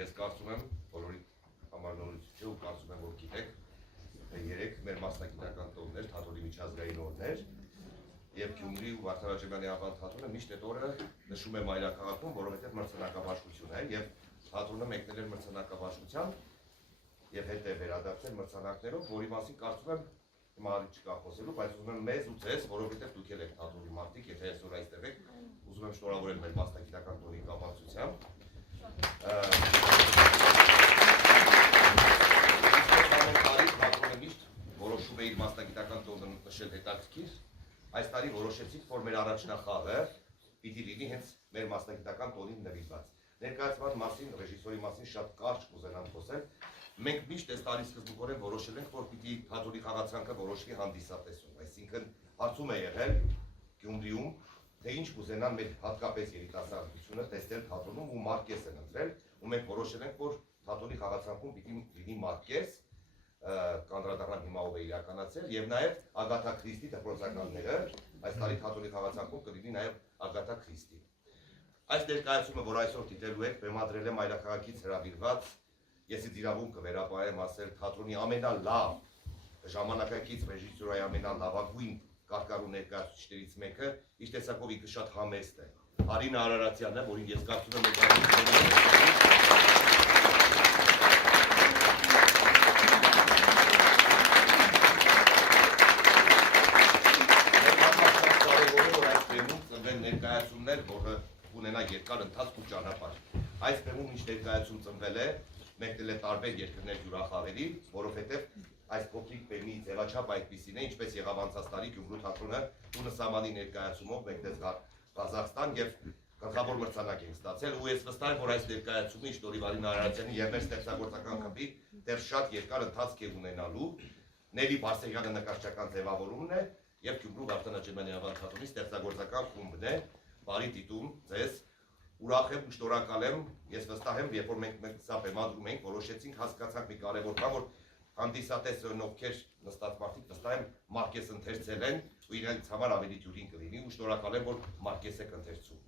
Ես կարծում եմ, բոլորի համար նորություն չէ ու կարծում եմ, որ գիտեք, երեք մեր մասնագիտական տոններ, թատրոնի միջազգային օրներ եւ Գյումրի ու Վարդան Աջեմյանի անվան թատրոնը միշտ այդ օրը նշում է մայրաքաղաքում, որովհետեւ մրցանակաբաշխություն է եւ թատրոնը մեկնել էր մրցանակաբաշխության եւ հետ է վերադարձել մրցանակներով, որի մասին կարծում եմ հիմա արի չկա խոսելու, բայց ուզում եմ մեզ ու ձեզ, որովհետեւ դուք եք թատրոնի մարդիկ, եթե այսօր այստեղ եք, ուզում եմ շնորհավորել մեր մասնագիտական տոնի կապակցությամբ։ Որոշում է իր մասնագիտական տոնը նշել հետաքրքիր, այս տարի որոշեցինք, որ մեր առաջնախաղը պիտի լինի հենց մեր մասնագիտական տոնին նվիրված։ Ներկայացման մասին, ռեժիսորի մասին շատ կարճ կուզենամ խոսել։ Մենք միշտ այս տարի սկզբունքորեն որոշել ենք, որ պիտի թատրոնի խաղացանկը որոշվի հանդիսատեսում, այսինքն հարցում է եղել Գյումրիում, թե ինչ կուզենան մեր հատկապես երիտասարդությունը տեսնել թատրոնում ու մարկես են ընտրել, ու մենք որոշել ենք, որ թատրոնի խաղացանկում պիտի լինի մարկես, կանդրադառնամ հիմա ով է իրականացել, եւ նաեւ Ագաթա Քրիստի դպրոցականները, այս տարի թատրոնի խաղացանկում կլինի նաեւ Ագաթա Քրիստի։ Այս ներկայացումը, որ այսօր դիտելու եք, բեմադրել է մայրաքաղաքից հրավիրված, ես ինձ իրավունք կվերապահեմ ասել թատրոնի ամենալավ ժամանակակից ռեժիսուրայի ամենալավագույն կարգառու ներկայացուցիչներից մեկը, իր տեսակով ինքը շատ համեստ է։ Արինա Արարատյանն է, որին ես կարծում եմ ներկայացումներ, որը ունենա երկար ընթացք ու ճանապարհ։ Այս բեմում ինչ ներկայացում ծնվել է, մեկնել է տարբեր երկրներ հյուրախաղերի, որովհետև այս փոքրիկ բեմի ձևաչափ այդպիսին է, ինչպես եղավ անցած տարի Գյումրու թատրոնը տունը ներկայացումով մեկնեց Ղազախստան եւ գլխավոր մրցանակ ենք ստացել, ու ես վստահ եմ, որ այս ներկայացումը Իշտորի Վարինա Արարատյանի եւ մեր ստեղծագործական խմբի դեռ շատ երկար ընթացք է ունենալու։ Նելի Բարսեղյանը նկարչական ձևավորումն է եւ Գյումրու Վարդան Աջեմյանի անվան թատրոնի ստեղծագործական խումբն է։ Բարի դիտում ձեզ, ուրախ եմ ու շնորհակալ եմ, ես վստահ եմ, երբ որ մենք սա բեմադրում ենք, որոշեցինք, հասկացանք մի կարևոր բան, որ հանդիսատեսներն ովքեր նստած մարդիկ վստահ եմ մարկես ընթերցել են ու իրենց համար ավելի դյուրին կլինի ու շնորհակալ եմ, որ մարկես եք ընթերցում։